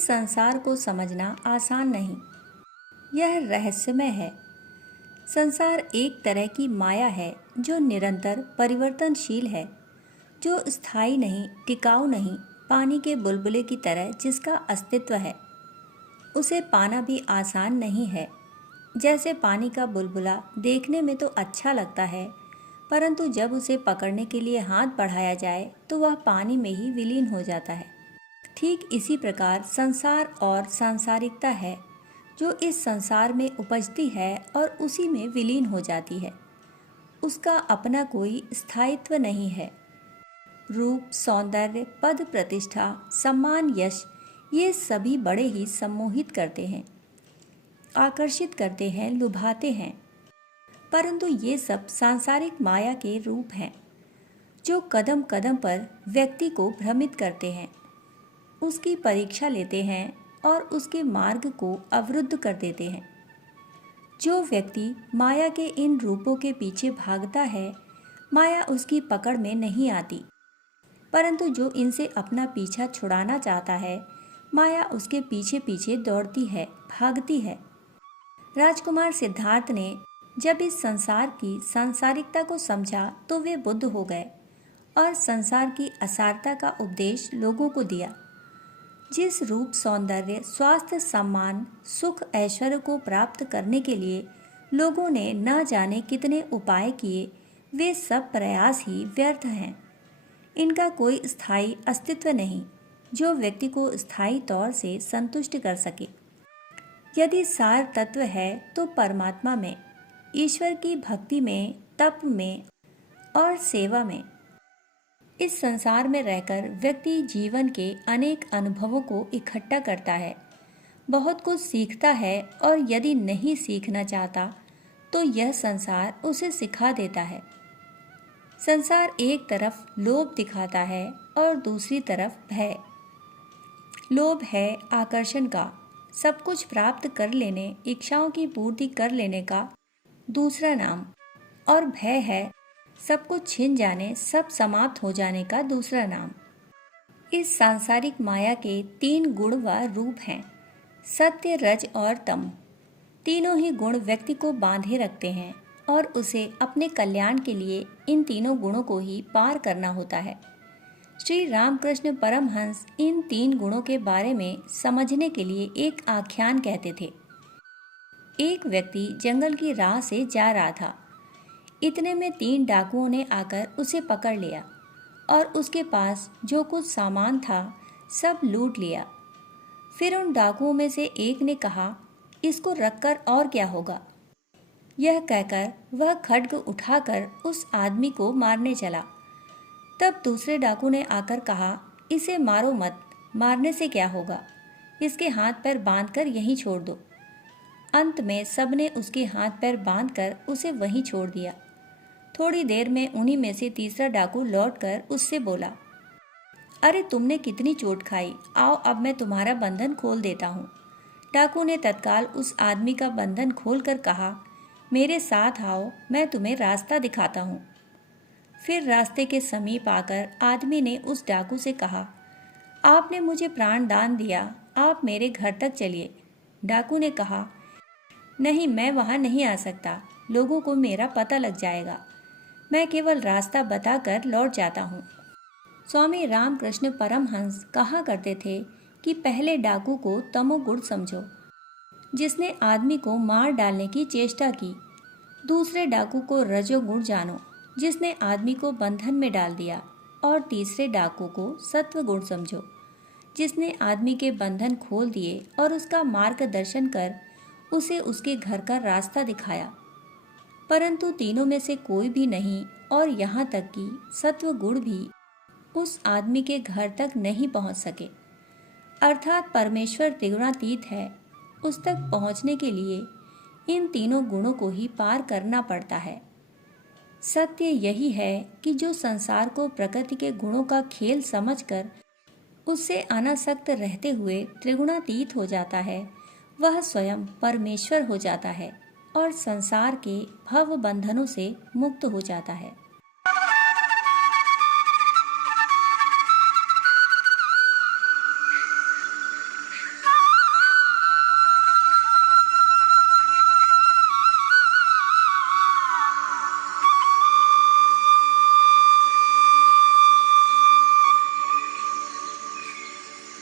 इस संसार को समझना आसान नहीं, यह रहस्यमय है। संसार एक तरह की माया है जो निरंतर परिवर्तनशील है, जो स्थायी नहीं, टिकाऊ नहीं, पानी के बुलबुले की तरह जिसका अस्तित्व है। उसे पाना भी आसान नहीं है। जैसे पानी का बुलबुला देखने में तो अच्छा लगता है, परंतु जब उसे पकड़ने के लिए हाथ बढ़ाया जाए तो वह पानी में ही विलीन हो जाता है। ठीक इसी प्रकार संसार और सांसारिकता है, जो इस संसार में उपजती है और उसी में विलीन हो जाती है। उसका अपना कोई स्थायित्व नहीं है। रूप, सौंदर्य, पद, प्रतिष्ठा, सम्मान, यश, ये सभी बड़े ही सम्मोहित करते हैं, आकर्षित करते हैं, लुभाते हैं। परंतु ये सब सांसारिक माया के रूप हैं, जो कदम कदम पर व्यक्ति को भ्रमित करते हैं, उसकी परीक्षा लेते हैं और उसके मार्ग को अवरुद्ध कर देते हैं। जो व्यक्ति माया के इन रूपों के पीछे भागता है, माया उसकी पकड़ में नहीं आती, परंतु जो इनसे अपना पीछा छुड़ाना चाहता है, माया उसके पीछे पीछे दौड़ती है, भागती है। राजकुमार सिद्धार्थ ने जब इस संसार की सांसारिकता को समझा तो वे बुद्ध हो गए और संसार की असारता का उपदेश लोगों को दिया। जिस रूप, सौंदर्य, स्वास्थ्य, सम्मान, सुख, ऐश्वर्य को प्राप्त करने के लिए लोगों ने न जाने कितने उपाय किए, वे सब प्रयास ही व्यर्थ हैं। इनका कोई स्थायी अस्तित्व नहीं जो व्यक्ति को स्थायी तौर से संतुष्ट कर सके। यदि सार तत्व है तो परमात्मा में, ईश्वर की भक्ति में, तप में और सेवा में। इस संसार में रहकर व्यक्ति जीवन के अनेक अनुभवों को इकट्ठा करता है, बहुत कुछ सीखता है, और यदि नहीं सीखना चाहता तो यह संसार उसे सिखा देता है। संसार एक तरफ लोभ दिखाता है और दूसरी तरफ भय। लोभ है आकर्षण का, सब कुछ प्राप्त कर लेने, इच्छाओं की पूर्ति कर लेने का दूसरा नाम, और भय है सब कुछ छिन जाने, सब समाप्त हो जाने का दूसरा नाम। इस सांसारिक माया के 3 गुण व रूप हैं, सत्य, रज और तम। तीनों ही गुण व्यक्ति को बांधे रखते हैं और उसे अपने कल्याण के लिए इन तीनों गुणों को ही पार करना होता है। श्री रामकृष्ण परमहंस इन 3 गुणों के बारे में समझने के लिए एक आख्यान कहते थे। एक व्यक्ति जंगल की राह से जा रहा था। इतने में 3 डाकुओं ने आकर उसे पकड़ लिया और उसके पास जो कुछ सामान था सब लूट लिया। फिर उन डाकुओं में से एक ने कहा, इसको रखकर और क्या होगा। यह कहकर वह खड्ग उठाकर उस आदमी को मारने चला। तब दूसरे डाकू ने आकर कहा, इसे मारो मत, मारने से क्या होगा, इसके हाथ पैर बांधकर यहीं छोड़ दो। अंत में सबने उसके हाथ पैर बांधकर उसे वहीं छोड़ दिया। थोड़ी देर में उन्हीं में से तीसरा डाकू लौटकर उससे बोला, अरे तुमने कितनी चोट खाई, आओ अब मैं तुम्हारा बंधन खोल देता हूँ। डाकू ने तत्काल उस आदमी का बंधन खोलकर कहा, मेरे साथ आओ, मैं तुम्हें रास्ता दिखाता हूँ। फिर रास्ते के समीप आकर आदमी ने उस डाकू से कहा, आपने मुझे प्राण दान दिया, आप मेरे घर तक चलिए। डाकू ने कहा, नहीं, मैं वहाँ नहीं आ सकता, लोगों को मेरा पता लग जाएगा, मैं केवल रास्ता बताकर लौट जाता हूँ। स्वामी रामकृष्ण परमहंस कहा करते थे कि पहले डाकू को तमोगुण समझो, जिसने आदमी को मार डालने की चेष्टा की। दूसरे डाकू को रजोगुण जानो, जिसने आदमी को बंधन में डाल दिया। और तीसरे डाकू को सत्वगुण समझो, जिसने आदमी के बंधन खोल दिए और उसका मार्गदर्शन कर उसे उसके घर का रास्ता दिखाया। परंतु तीनों में से कोई भी नहीं, और यहाँ तक कि सत्वगुण भी उस आदमी के घर तक नहीं पहुँच सके। अर्थात परमेश्वर त्रिगुणातीत है, उस तक पहुँचने के लिए इन तीनों गुणों को ही पार करना पड़ता है। सत्य यही है कि जो संसार को प्रकृति के गुणों का खेल समझकर उससे अनासक्त रहते हुए त्रिगुणातीत हो जाता है, वह स्वयं परमेश्वर हो जाता है और संसार के भव बंधनों से मुक्त हो जाता है।